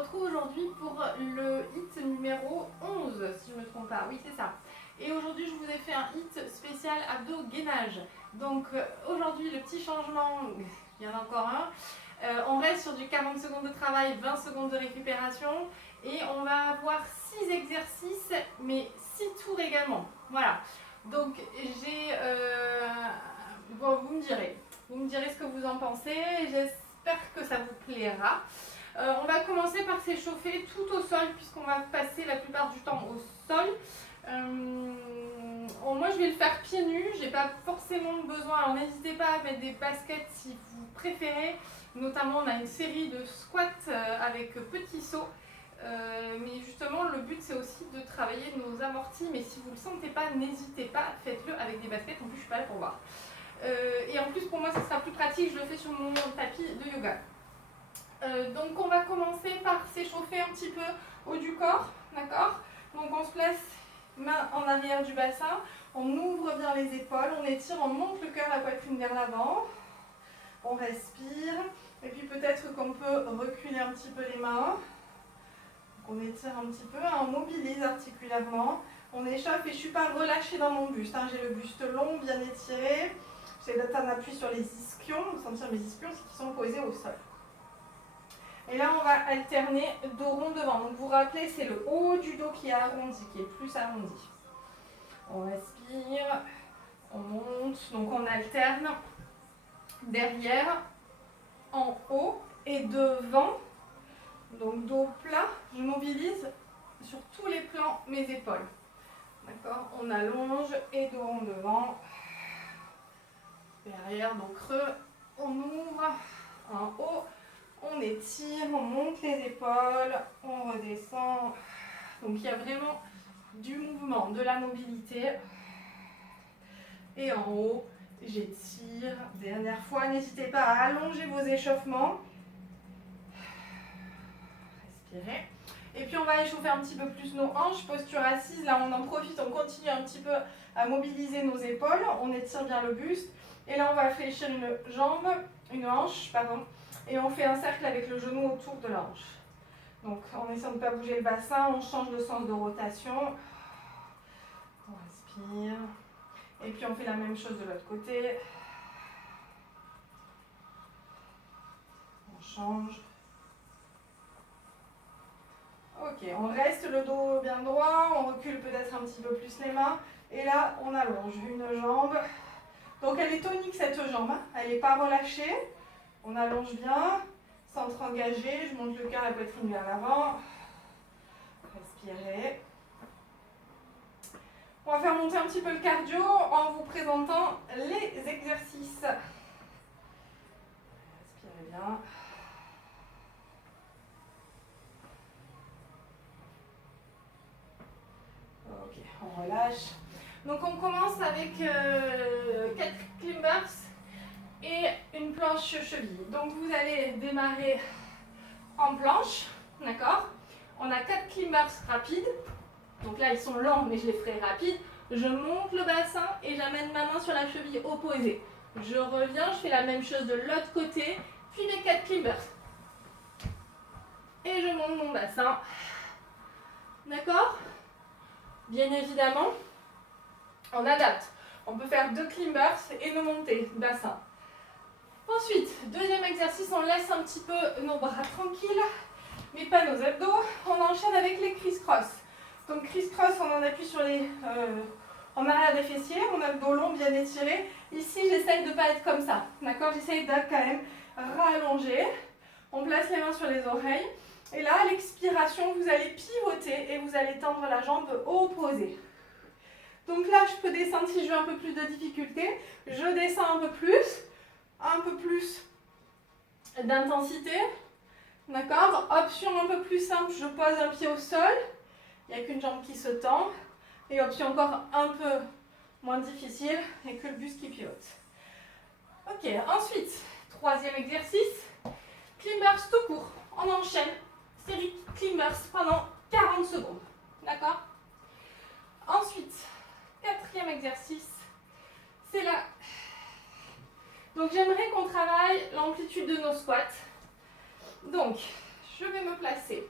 retrouve aujourd'hui pour le hit numéro 11, si je ne me trompe pas. Oui, c'est ça. Et aujourd'hui, je vous ai fait un hit spécial abdos-gainage. Donc aujourd'hui, le petit changement, il y en a encore un. On reste sur du 40 secondes de travail, 20 secondes de récupération. Et on va avoir 6 exercices, mais 6 tours également. Voilà. Donc j'ai... bon, vous me direz ce que vous en pensez. J'espère que ça vous plaira. On va commencer par s'échauffer tout au sol, puisqu'on va passer la plupart du temps au sol. Moi je vais le faire pieds nus, j'ai pas forcément besoin, alors n'hésitez pas à mettre des baskets si vous préférez, notamment on a une série de squats avec petits sauts, mais justement le but c'est aussi de travailler nos amortis, mais si vous le sentez pas, n'hésitez pas, faites-le avec des baskets, en plus je suis pas là pour voir. Et en plus pour moi ça sera plus pratique, je le fais sur mon tapis de yoga. Donc on va commencer par s'échauffer un petit peu haut du corps, d'accord? Donc on se place main en arrière du bassin, on ouvre bien les épaules, on étire, on monte le cœur, la poitrine vers l'avant, on respire, et puis peut-être qu'on peut reculer un petit peu les mains, donc on étire un petit peu, on mobilise articulairement, on échauffe et je ne suis pas relâchée dans mon buste, hein. J'ai le buste long, bien étiré, j'ai d'être un appui sur les ischions, sentir mes ischions qui sont posés au sol. Et là, on va alterner dos rond devant. Donc, vous vous rappelez, c'est le haut du dos qui est arrondi, qui est plus arrondi. On respire, on monte, donc on alterne derrière, en haut et devant. Donc, dos plat, je mobilise sur tous les plans mes épaules. D'accord? On allonge et dos rond devant. Derrière, donc creux, on ouvre en haut. On étire, on monte les épaules, on redescend. Donc il y a vraiment du mouvement, de la mobilité. Et en haut, j'étire. Dernière fois, n'hésitez pas à allonger vos échauffements. Respirez. Et puis on va échauffer un petit peu plus nos hanches, posture assise. Là on en profite, on continue un petit peu à mobiliser nos épaules. On étire bien le buste. Et là on va fléchir une hanche, pardon. Et on fait un cercle avec le genou autour de la hanche. Donc en essayant de ne pas bouger le bassin, on change de sens de rotation. On respire. Et puis on fait la même chose de l'autre côté. On change. Ok, on reste le dos bien droit, on recule peut-être un petit peu plus les mains. Et là, on allonge une jambe. Donc elle est tonique cette jambe, hein. Elle n'est pas relâchée. On allonge bien, centre engagé, je monte le cœur, la poitrine vers l'avant. Respirez. On va faire monter un petit peu le cardio en vous présentant les exercices. Respirez bien. Ok, on relâche. Donc on commence avec 4 climbers et une planche cheville. Donc vous allez démarrer en planche, d'accord? On a 4 climbers rapides. Donc là, ils sont lents, mais je les ferai rapides. Je monte le bassin et j'amène ma main sur la cheville opposée. Je reviens, je fais la même chose de l'autre côté, puis mes 4 climbers. Et je monte mon bassin. D'accord? Bien évidemment, on adapte. On peut faire 2 climbers et nos montées de bassin. Ensuite, deuxième exercice, on laisse un petit peu nos bras tranquilles, mais pas nos abdos. On enchaîne avec les criss-cross. Donc criss-cross, on en appuie sur en arrière des fessiers, on a le dos long bien étiré. Ici, j'essaye de ne pas être comme ça, d'accord? J'essaye de quand même rallonger. On place les mains sur les oreilles. Et là, à l'expiration, vous allez pivoter et vous allez tendre la jambe opposée. Donc là, je peux descendre si je veux un peu plus de difficulté. Je descends un peu plus d'intensité. D'accord? Option un peu plus simple, je pose un pied au sol. Il n'y a qu'une jambe qui se tend. Et option encore un peu moins difficile, il n'y a que le buste qui pivote. Ok, ensuite, troisième exercice, climbers tout court. On enchaîne, série climbers pendant 40 secondes. D'accord? Ensuite, quatrième exercice, c'est là. Donc j'aimerais qu'on travaille l'amplitude de nos squats. Donc, je vais me placer.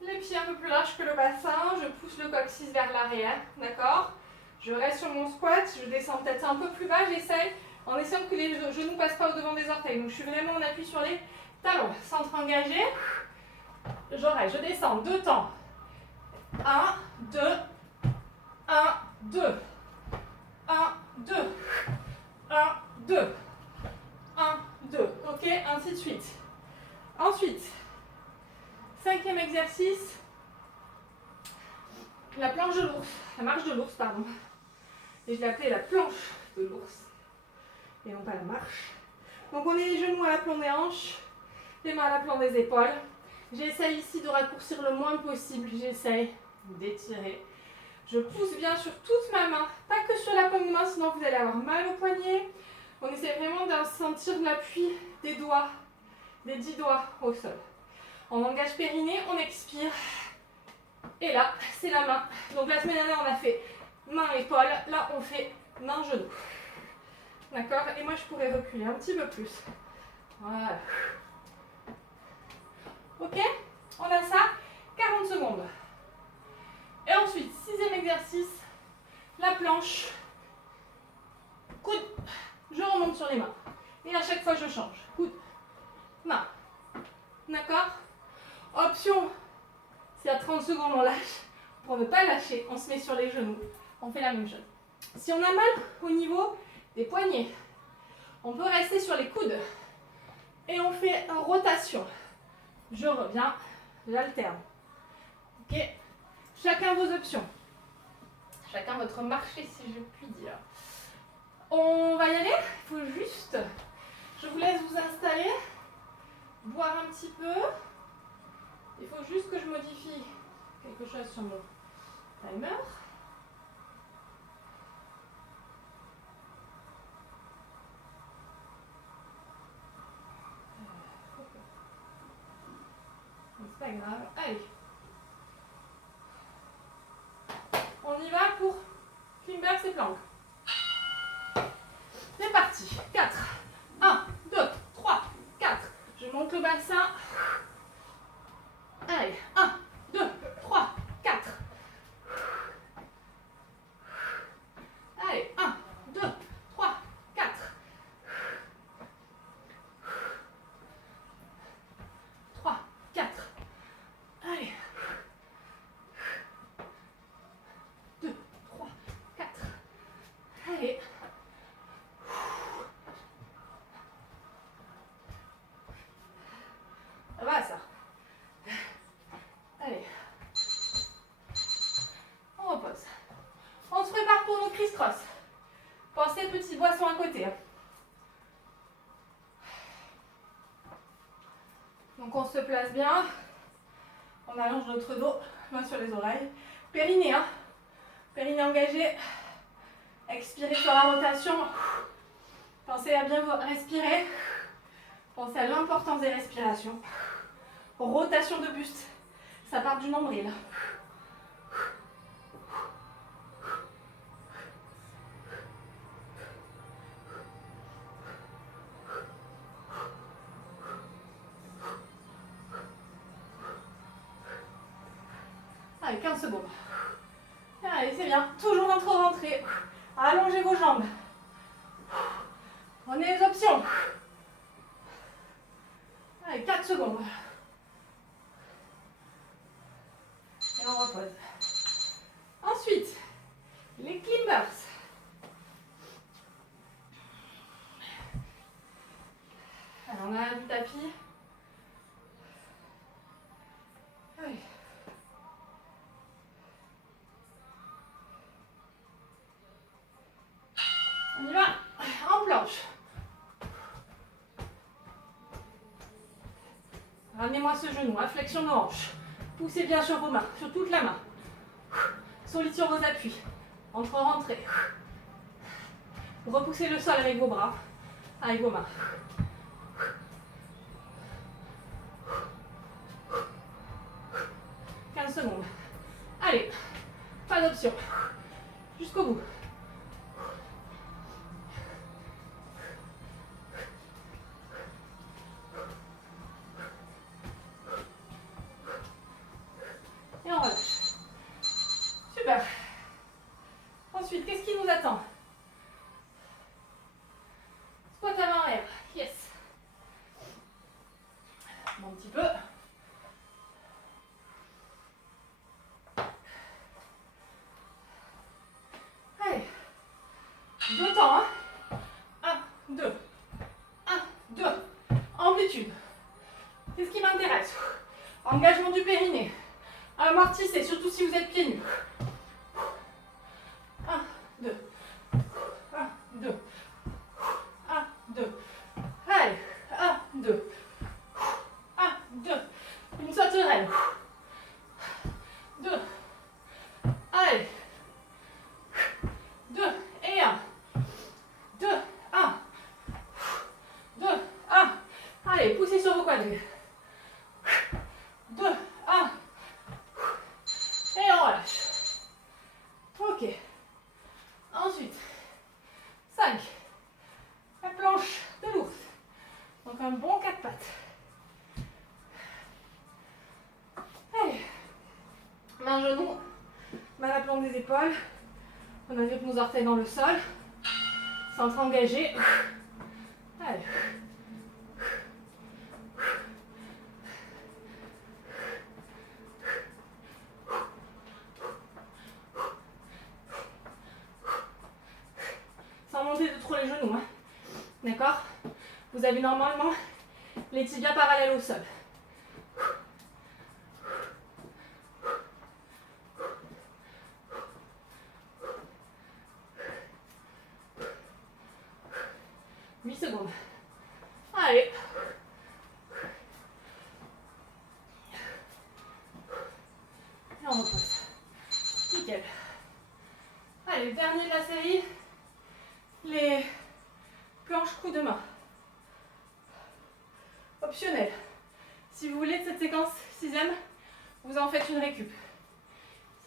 Les pieds un peu plus larges que le bassin, je pousse le coccyx vers l'arrière, d'accord? Je reste sur mon squat, je descends peut-être un peu plus bas, j'essaye, en essayant que les genoux ne passent pas au devant des orteils. Donc je suis vraiment en appui sur les talons, centre engagé. J'aurai, je descends, 2 temps. 1, 2, 1, 2, 1, 2, 1, 2, 1, 2, ok, ainsi de suite. Ensuite, 5e exercice, la planche de l'ours, la marche de l'ours, pardon. Et je l'ai appelée la planche de l'ours, et non pas la marche. Donc on est les genoux à l'aplomb des hanches, les mains à l'aplomb des épaules. J'essaye ici de raccourcir le moins possible, j'essaye d'étirer. Je pousse bien sur toute ma main, pas que sur la paume de main, sinon vous allez avoir mal au poignet. On essaie vraiment de sentir l'appui des doigts, des 10 doigts au sol. On engage périnée, on expire. Et là, c'est la main. Donc la semaine dernière, on a fait main-épaule. Là, on fait main-genou. D'accord? Et moi, je pourrais reculer un petit peu plus. Voilà. Ok? On a ça, 40 secondes. Et ensuite, 6e exercice, la planche. Coude, je remonte sur les mains. Et à chaque fois, je change. Coude, main. D'accord? Option, si à 30 secondes, on lâche. Pour ne pas lâcher, on se met sur les genoux. On fait la même chose. Si on a mal au niveau des poignets, on peut rester sur les coudes. Et on fait une rotation. Je reviens, j'alterne. Ok? Chacun vos options. Chacun votre marché, si je puis dire. On va y aller. Il faut juste... Je vous laisse vous installer. Boire un petit peu. Il faut juste que je modifie quelque chose sur mon timer. C'est pas grave. Allez. On y va pour Klimbers et plank. C'est parti. 4. 1, 2, 3, 4. Je monte le bassin. Allez. 1, 2, 3, 4. Allez. 1, 2, 3, 4. 3, 4. Allez. 2, 3, 4. Allez. Ça va ça. Allez. On repose. On se prépare pour nos criss-cross. Pensez petite boisson à côté. Donc on se place bien. On allonge notre dos, main sur les oreilles. Périnée, hein. Périnée engagé. Expirez sur la rotation. Pensez à bien respirer. Pensez à l'importance des respirations. Rotation de buste. Ça part du nombril. Allez, 15 secondes. Allez, c'est bien. Toujours entre-rentrée. Allongez vos jambes. Prenez les options. Allez, 4 secondes. Et on repose. Ensuite, les climbers. Alors, on a du tapis. Allez. On y va en planche. Ramenez-moi ce genou, hein, flexion de hanche. Poussez bien sur vos mains, sur toute la main. Solide sur vos appuis. Entre-rentrée. Repoussez le sol avec vos bras, avec vos mains. Secondes. Allez, pas d'option. Jusqu'au bout. Engagement du périnée. Amortissez, surtout si vous êtes pieds nus. 1, 2. 1, 2. 1, 2. Allez. 1, 2. 1, 2. Une sauterelle. 2. Allez. 2 et 1. 2, 1. 2, 1. Allez, poussez sur vos quadris. 2, 1. Et on relâche. Ok. Ensuite, 5. La planche de l'ours. Donc un bon 4 pattes. Allez. Main genou, main à la plante des épaules. On agrippe nos orteils dans le sol. Centre engagé. Allez. Sans monter de trop les genoux. Hein. D'accord? Vous avez normalement les tibias parallèles au sol. Secondes. Allez. Et on repose. Nickel. Allez, le dernier de la série, les planches coups de main. Optionnel. Si vous voulez de cette séquence 6e, vous en faites une récup.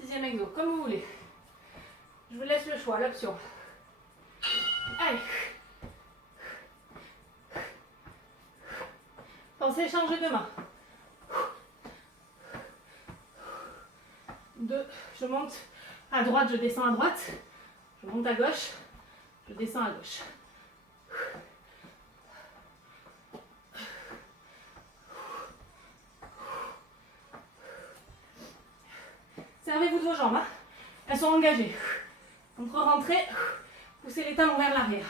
6e exo, comme vous voulez. Je vous laisse le choix, l'option. Allez. Pensez changer de main. 2, je monte à droite, je descends à droite. Je monte à gauche, je descends à gauche. Servez-vous de vos jambes. Hein. Elles sont engagées. Entre rentrée, poussez les talons vers l'arrière.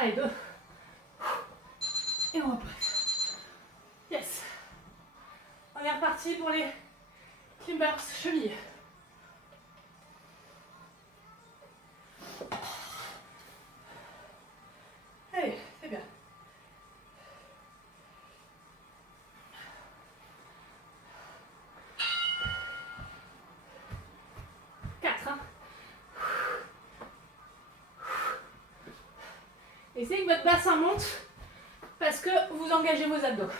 Allez, 2. Et on repose. Yes. On est reparti pour les climbers chevilles. Allez, c'est bien. Essayez que votre bassin monte parce que vous engagez vos abdos.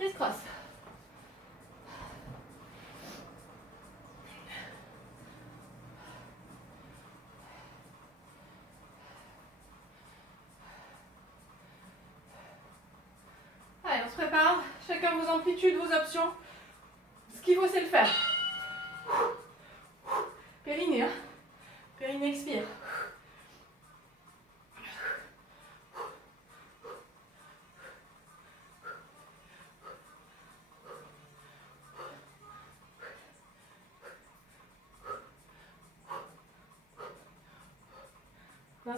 Criss-cross. Allez, on se prépare. Chacun vos amplitudes, vos options. Ce qu'il faut, c'est le faire. Périnée, hein. Périnée, expire.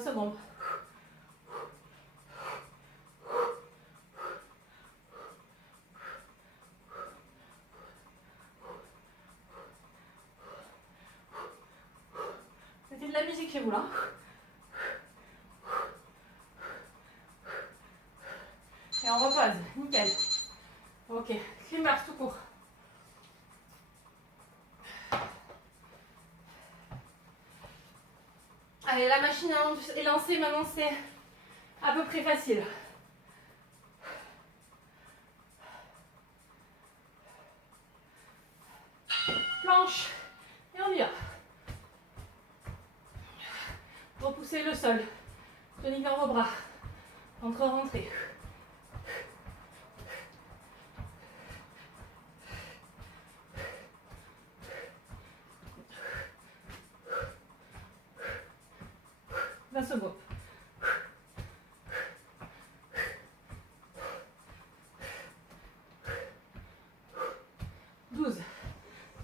Secondes. Mettez de la musique chez vous là. Et on repose. Nickel. Ok. Climbers tout court. Allez, la machine est lancée, maintenant c'est à peu près facile. Planche, et on y va. Repoussez le sol. Tonique dans vos bras. Entre rentrée. Secondes.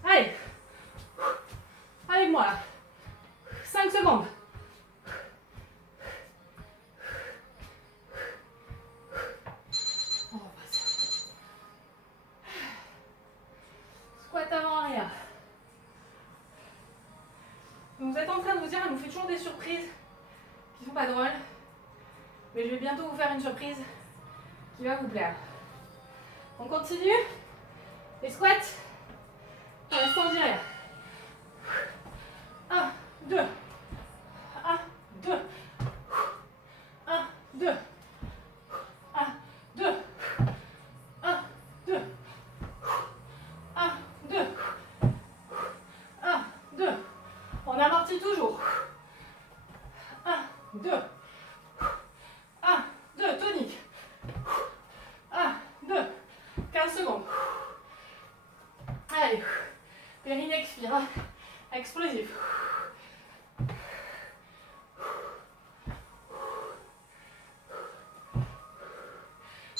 Allez. Avec moi là. 5 secondes. On repasse. Squat avant-arrière. Vous êtes en train de vous dire, elle nous fait toujours des surprises qui sont pas drôles. Mais je vais bientôt vous faire une surprise qui va vous plaire. On continue. Les squats. Pour l'instant, on dirait. 1, 2. 1, 2. 1, 2. 1, 2. 1, 2. 1, 2. 1, 2. On amortit toujours. 1, 2. 1, 2. Tonique. 1, 2. 15 secondes. Allez. Périnée expire. Explosif.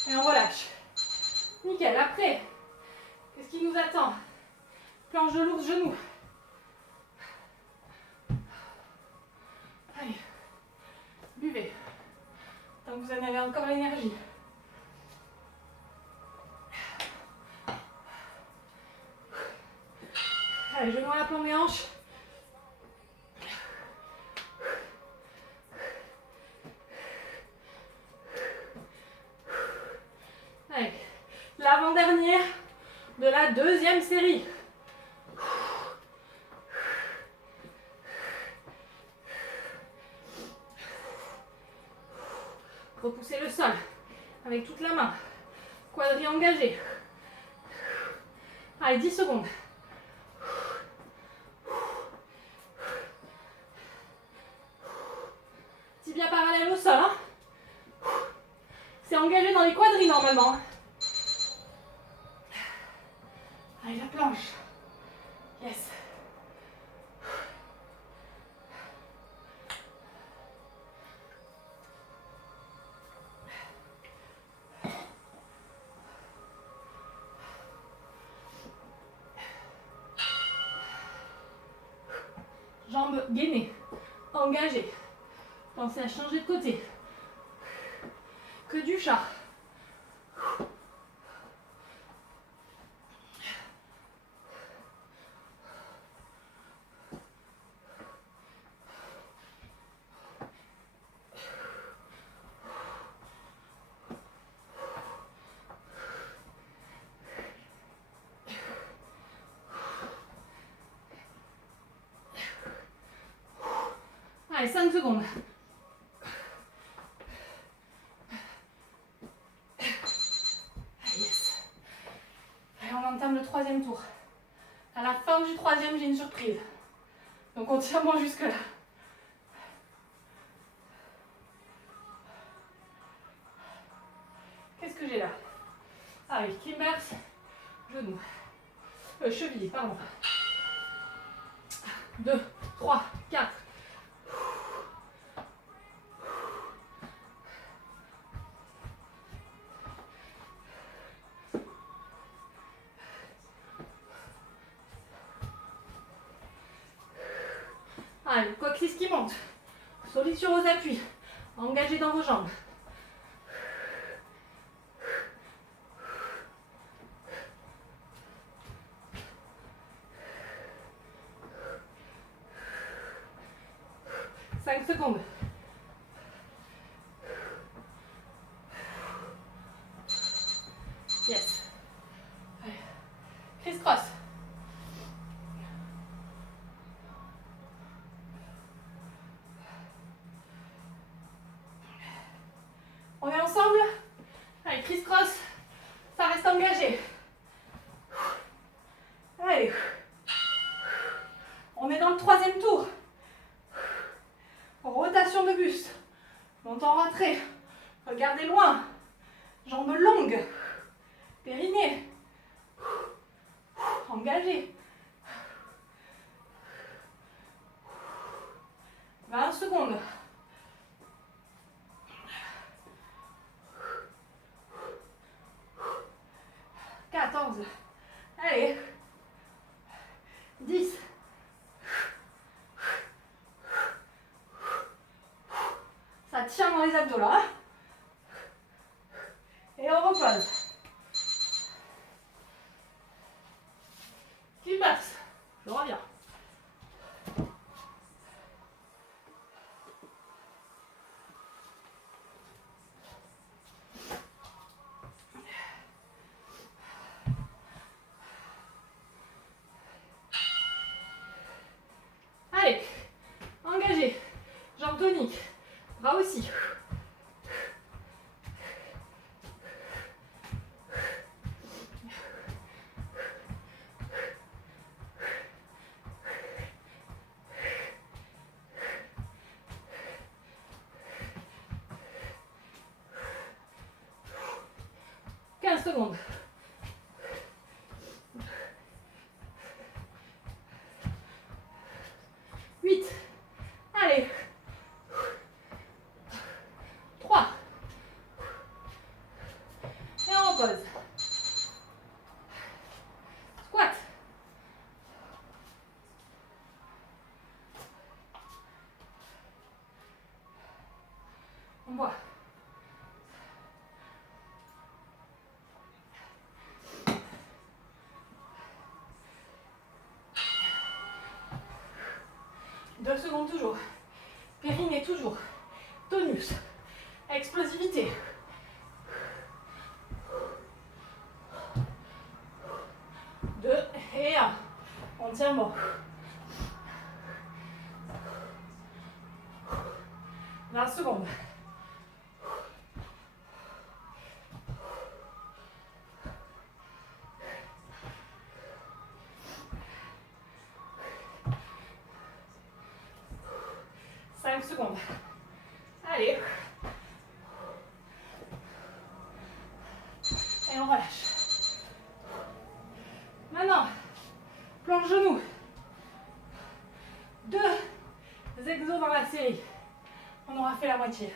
Et on relâche. Nickel. Après, qu'est-ce qui nous attend? Planche de l'ours, genou. Allez. Buvez. Tant que vous en avez encore l'énergie. Allez, genou à la plomb des hanches. Allez, l'avant-dernière de la deuxième série. Repoussez le sol avec toute la main. Quadri engagé. Allez, 10 secondes. Tibia parallèle au sol. Hein. C'est engagé dans les quadris normalement. Allez, la planche. Yes. Jambes gainées, engagées. Pensez à changer de côté. Que du chat. Allez, 5 secondes. Yes. Allez, on entame le troisième tour. À la fin du troisième, j'ai une surprise. Donc on tient bon jusque là. Qu'est-ce que j'ai là? Ah oui, climbers, genou. Cheville, pardon. 2, 3, 4. Allez, coccyx qui monte. Solide sur vos appuis. Engagé dans vos jambes. Secondes. Yes. Allez. Criss-cross. On est ensemble? Allez, criss-cross. Ça reste engagé. Allez. On est dans le troisième tour. Rotation de buste. On Monte en retrait. Regardez loin. Jambes longues. Périnée. Engagé. 20 secondes. 14. Allez. 10. Ça tient dans les abdos là. Et on repose. Qui passe. Je reviens. Allez, engagé, jambes toniques, bras aussi. Secondes. Huit. Allez. 3. Et on repose. Squat. On voit. Deux secondes toujours. Périnée toujours. Tonus. Explosivité. 2 et 1. On tient bon. 20 secondes. Secondes. Allez. Et on relâche. Maintenant, planche genou. 2 exos dans la série. On aura fait la moitié.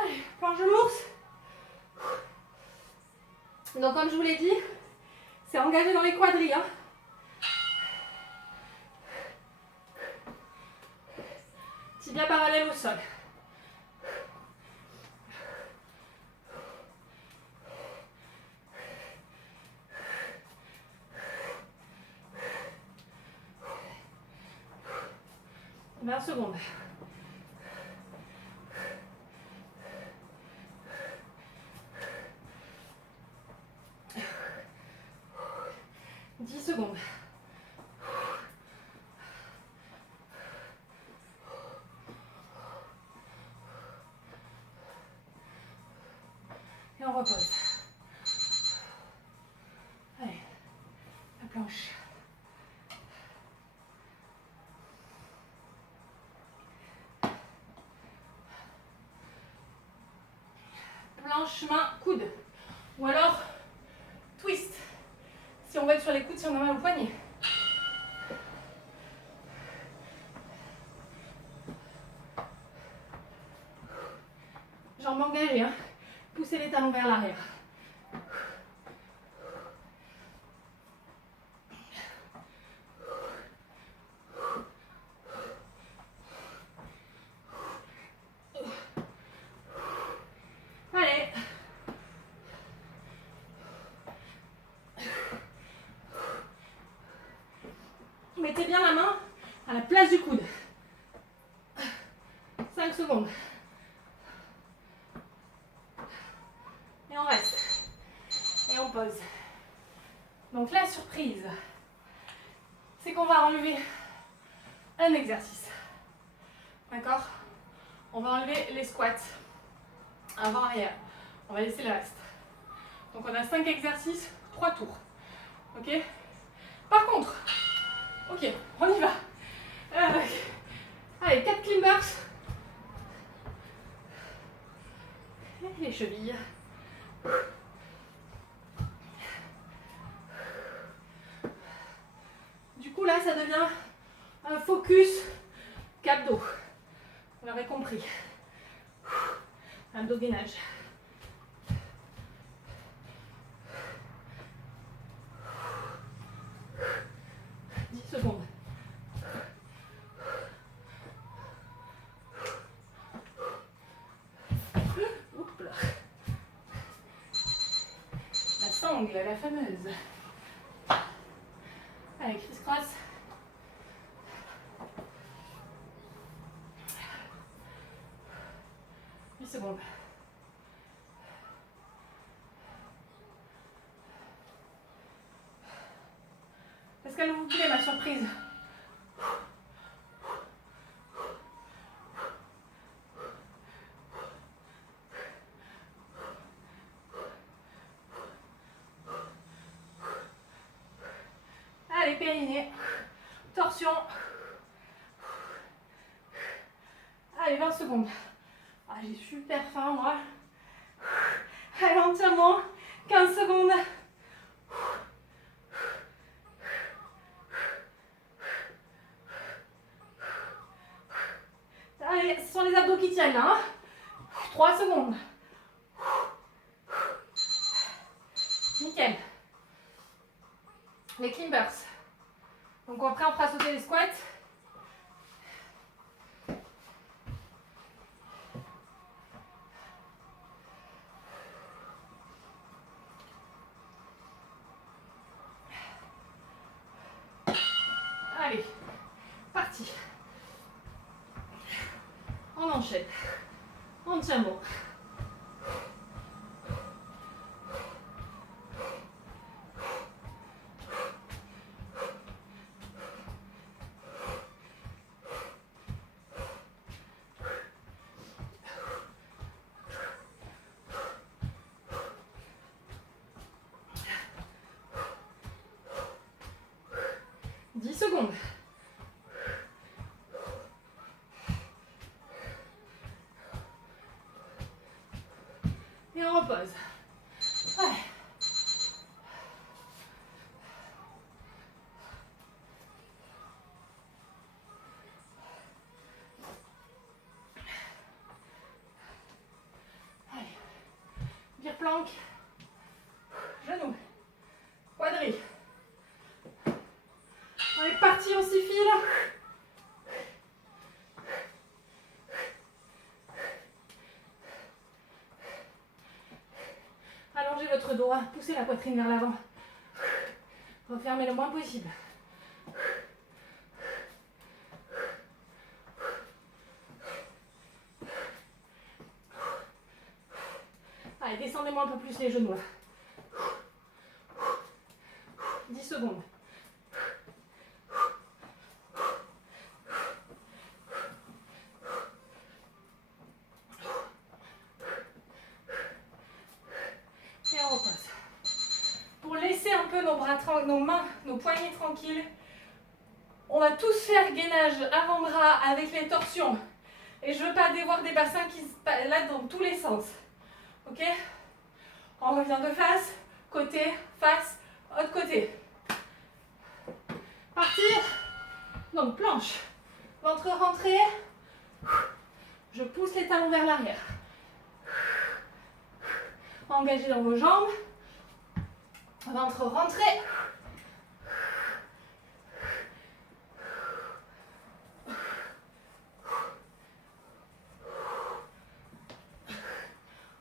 Allez, planche de l'ours. Donc comme je vous l'ai dit, c'est engagé dans les quadris. Hein. Tibia parallèle au sol. « 20 secondes. « 10 secondes. » Et on repose. Allez, la planche. Planche, main, coude. Ou alors, twist. Si on va être sur les coudes, si on a mal au poignet. Jambes engagées, hein. Poussez les talons vers l'arrière. Allez. Mettez bien la main à la place du coude. 5 secondes. Et on reste. Et on pose. Donc la surprise, c'est qu'on va enlever un exercice. D'accord? On va enlever les squats. Avant-arrière. On va laisser le reste. Donc on a 5 exercices, 3 tours. Ok? Par contre, ok, on y va. Allez, 4 climbers. Et les chevilles. Du coup, là, ça devient un focus abdos. Vous l'aurez compris. Abdos-gainage. 10 secondes. Oups là. La sangle, la fameuse. Allez, criss-cross. Secondes. Est-ce qu'elle vous plaît ma surprise? Allez, périnée, torsion. Allez, 20 secondes. Ah, j'ai super faim moi. Allez, entièrement, 15 secondes. Allez, ce sont les abdos qui tiennent là. 3 secondes. Nickel. Les climbers. Donc après, on fera sauter les squats. Allez, parti. On enchaîne. On tient bon. Secondes. Et on repose. Ouais. Allez. Vire-planque. Genou. Quadri. On est parti, on s'y file. Allongez votre dos, poussez la poitrine vers l'avant. Refermez le moins possible. Allez, descendez-moi un peu plus les genoux. 10 secondes. Et on repose. Pour laisser un peu nos bras, nos mains, nos poignets tranquilles, on va tous faire gainage avant-bras avec les torsions. Et je ne veux pas dévoir des bassins qui se baladent dans tous les sens. Ok? On revient de face, autre côté. Partir. Donc planche. Ventre rentré. Je pousse les talons vers l'arrière. Engagez dans vos jambes. Ventre rentré.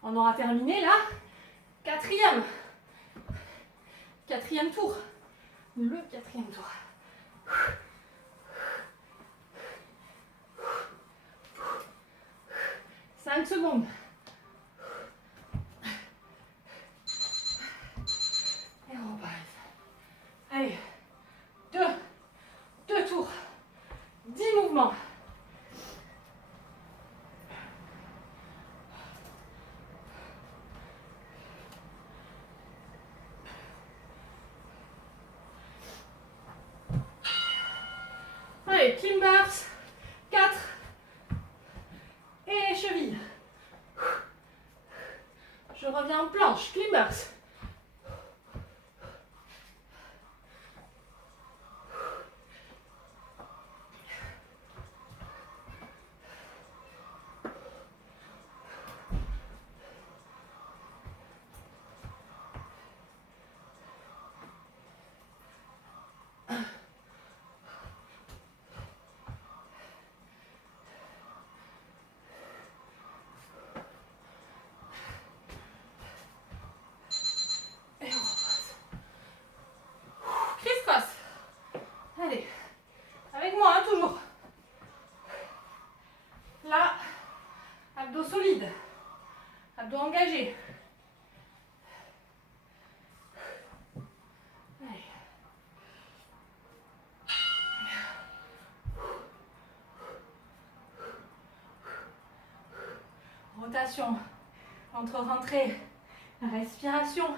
On aura terminé là. Quatrième tour. Le quatrième tour. 5 secondes. Et on repasse. Allez. Deux tours. 10 mouvements. Allez, climbers, 4 et les chevilles. revient en planche, climbers. Allez, avec moi, hein, toujours. Là, abdos solides, abdos engagés. Allez. Rotation, entre rentrée, respiration.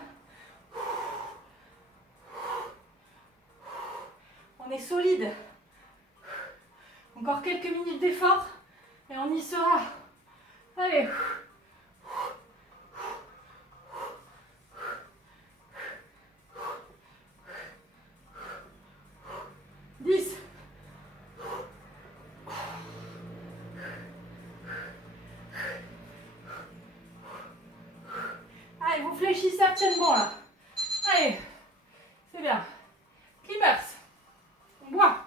On est solide. Encore quelques minutes d'effort et on y sera. Allez. 10. Allez, vous fléchissez à tienne bon là. Allez, c'est bien. Climbers. On boit.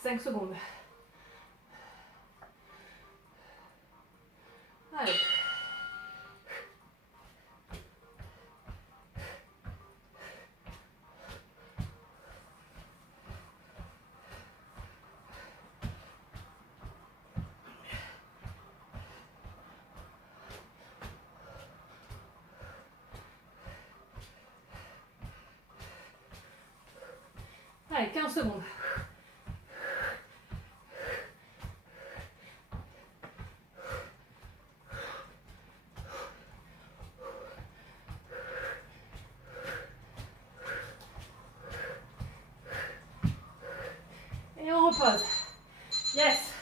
Cinq secondes. Allez. Allez, 15 secondes. Et on repose. Yes.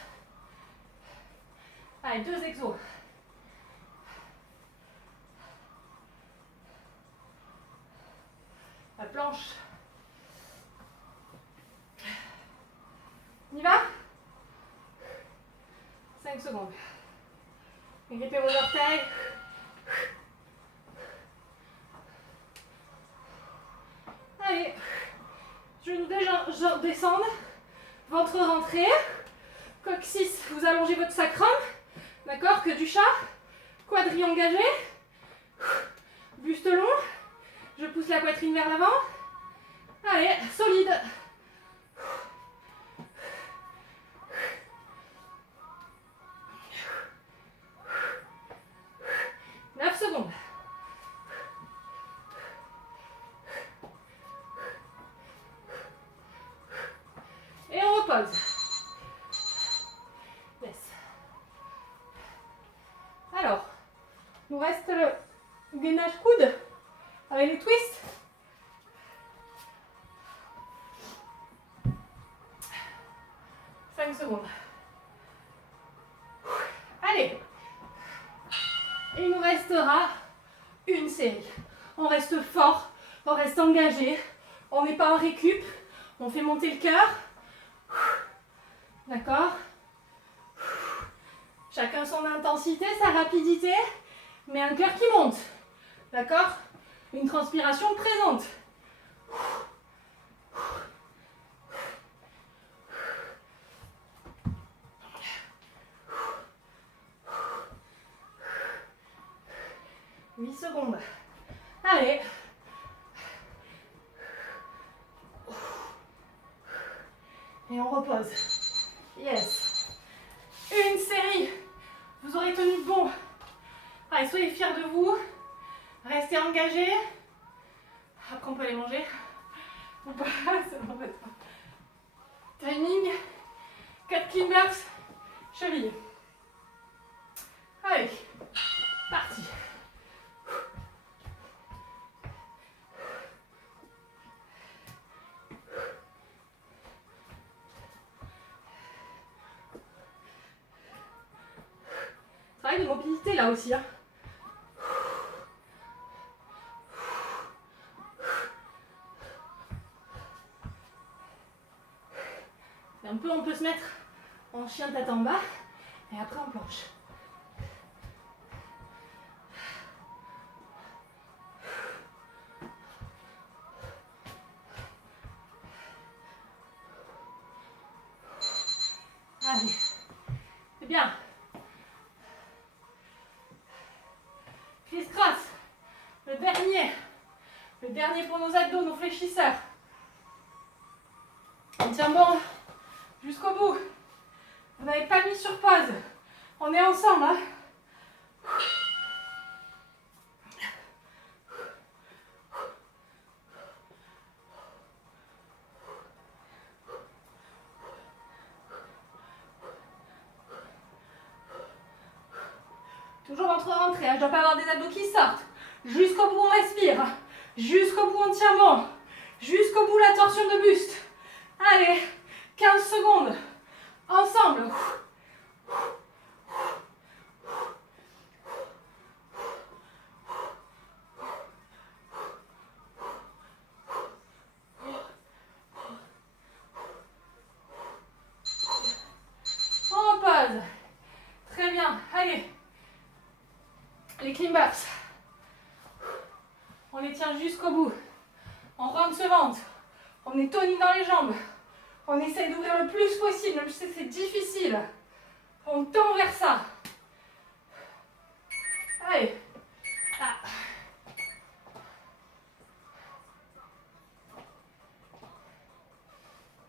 Allez, 2 exos. La planche. On y va? 5 secondes. Grippez vos orteils. Allez. Genoux descendent. Ventre rentré. Coccyx, vous allongez votre sacrum. D'accord? Que du chat. Quadri engagé. Buste long. Je pousse la poitrine vers l'avant. Allez, solide. Secondes. Et on repose. Yes. Alors, il nous reste le gainage coude avec les twists. Cinq secondes. Allez. Et il nous restera une série. On reste fort, on reste engagé, on n'est pas en récup, on fait monter le cœur. D'accord? Chacun son intensité, sa rapidité, mais un cœur qui monte. D'accord? Une transpiration présente. Huit secondes. Allez. Et on repose. Yes. Une série. Vous aurez tenu bon. Allez, soyez fiers de vous. Restez engagés. Après, on peut aller manger. Ou pas, ça m'embête pas. Timing. 4 climbers. Cheville. Allez. Parti. de mobilité là aussi. Hein. Et un peu, on peut se mettre en chien tête en bas et après en planche. Allez, c'est bien. Criss-cross. Le dernier pour nos abdos, nos fléchisseurs. On tient bon jusqu'au bout. Vous n'avez pas mis sur pause. On est ensemble. Hein. Toujours entre-rentrée. Hein. Je ne dois pas avoir des abdos qui sortent. Jusqu'au bout, on respire. Jusqu'au bout, on tient bon. Jusqu'au bout, la torsion de buste. Allez, 15 secondes. Ensemble. On repose. Très bien. Allez. Les climbers. On les tient jusqu'au bout. On rentre ce ventre. On est tonique dans les jambes. On essaye d'ouvrir le plus possible, même si c'est difficile. On tend vers ça. Allez. Ah.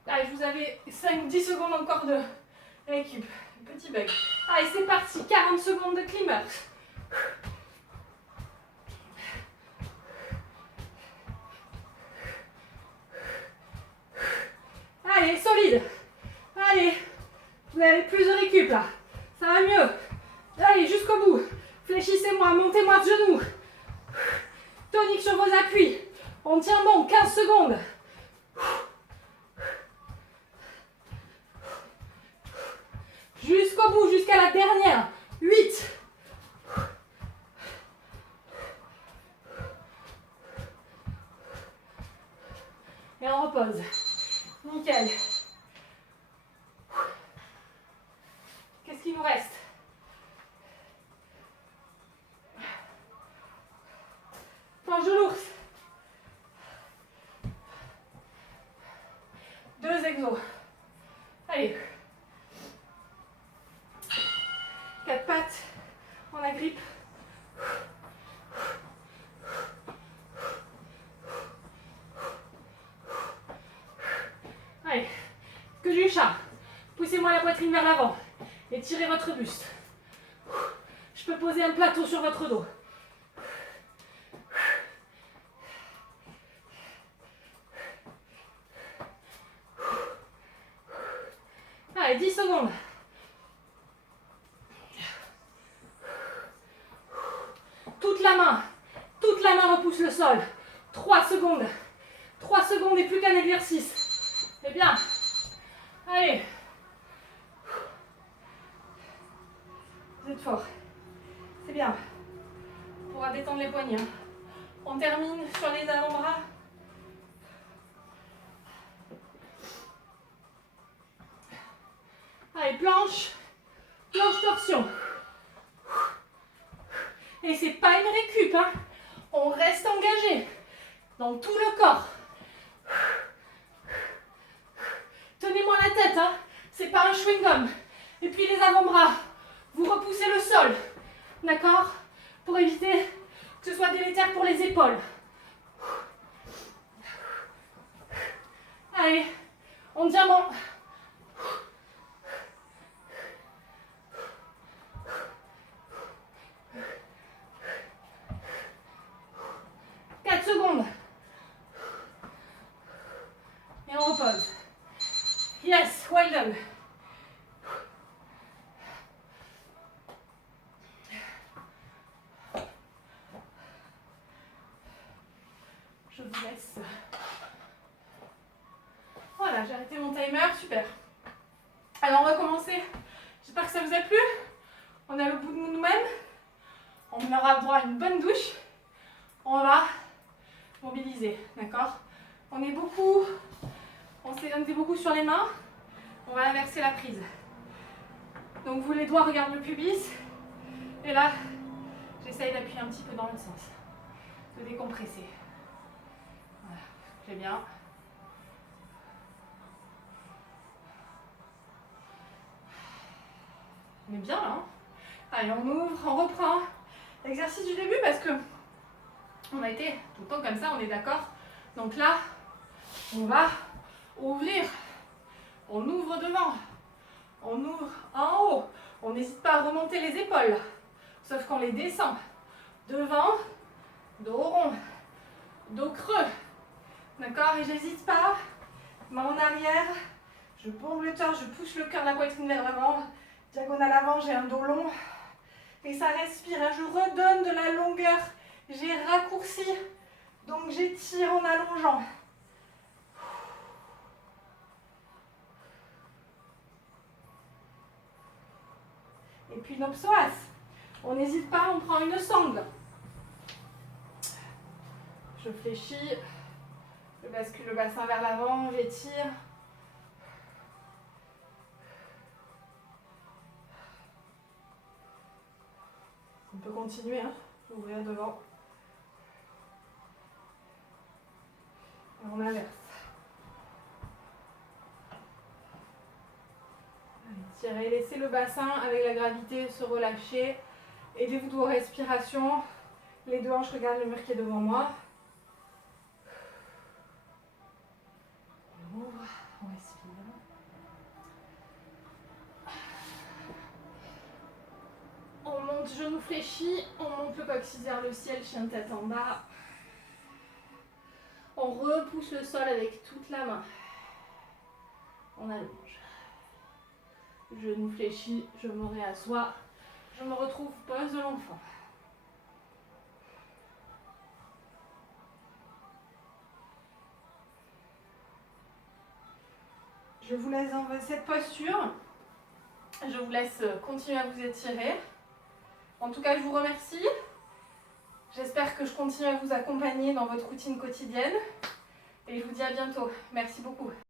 Allez, vous avez 5-10 secondes encore de récup. Petit bug. Allez, c'est parti. 40 secondes de climbers. Allez, solide. Allez, vous avez plus de récup là. Ça va mieux. Allez, jusqu'au bout. Fléchissez-moi, montez-moi de genoux. Tonique sur vos appuis. On tient bon, 15 secondes. Jusqu'au bout, jusqu'à la dernière. 8. Et on repose. Nickel. Qu'est-ce qu'il nous reste? Planche de l'ours. 2 exos. Allez. 4 pattes. On agrippe. Allez. Que du chat. Poussez-moi la poitrine vers l'avant. Et tirez votre buste. Je peux poser un plateau sur votre dos. Allez, 10 secondes. Toute la main repousse le sol. 3 secondes. 3 secondes et plus qu'un exercice. C'est bien. Allez. Vous êtes fort. C'est bien. On pourra détendre les poignets. On termine sur les avant-bras. Allez, planche torsion. Et c'est pas une récup, hein. On reste engagé dans tout le corps. Tenez-moi la tête, hein. C'est pas un chewing-gum. Et puis les avant-bras, vous repoussez le sol, d'accord? Pour éviter que ce soit délétère pour les épaules. Allez, on tient bon. Secondes. Et on repose. Yes, well done. Je vous laisse. Voilà, j'ai arrêté mon timer, super. Alors on va commencer. J'espère que ça vous a plu. On a le bout de nous-mêmes. On aura droit à une bonne douche. On va mobiliser, d'accord? On était beaucoup sur les mains. On va inverser la prise. Donc vous, les doigts regardent le pubis. Et là, j'essaye d'appuyer un petit peu dans l'autre sens. De décompresser. Voilà, c'est bien. On est bien là. Hein. Allez, on ouvre, on reprend. L'exercice du début parce que on a été tout le temps comme ça, on est d'accord. Donc là, on va ouvrir. On ouvre devant. On ouvre en haut. On n'hésite pas à remonter les épaules. Sauf qu'on les descend. Devant, dos rond, dos creux. D'accord? Et j'hésite pas. Main en arrière. Je bombe le torse, je pousse le cœur, la poitrine vers l'avant. Diagonale avant, j'ai un dos long. Et ça respire. Je redonne de la longueur. J'ai raccourci. Donc j'étire en allongeant. Et puis nos psoas. On n'hésite pas, on prend une sangle. Je fléchis. Je bascule le bassin vers l'avant, j'étire. On peut continuer, hein. Ouvrir devant. Et on inverse. Tirez, laissez le bassin avec la gravité se relâcher. Aidez-vous de vos respirations. Les deux hanches regardent le mur qui est devant moi. On ouvre, on respire. On monte genou fléchi, on monte le coccyx vers le ciel, chien de tête en bas. On repousse le sol avec toute la main. On allonge. Genou fléchi, je me réassois. Je me retrouve pose de l'enfant. Je vous laisse dans cette posture. Je vous laisse continuer à vous étirer. En tout cas, je vous remercie. J'espère que je continue à vous accompagner dans votre routine quotidienne. Et je vous dis à bientôt. Merci beaucoup.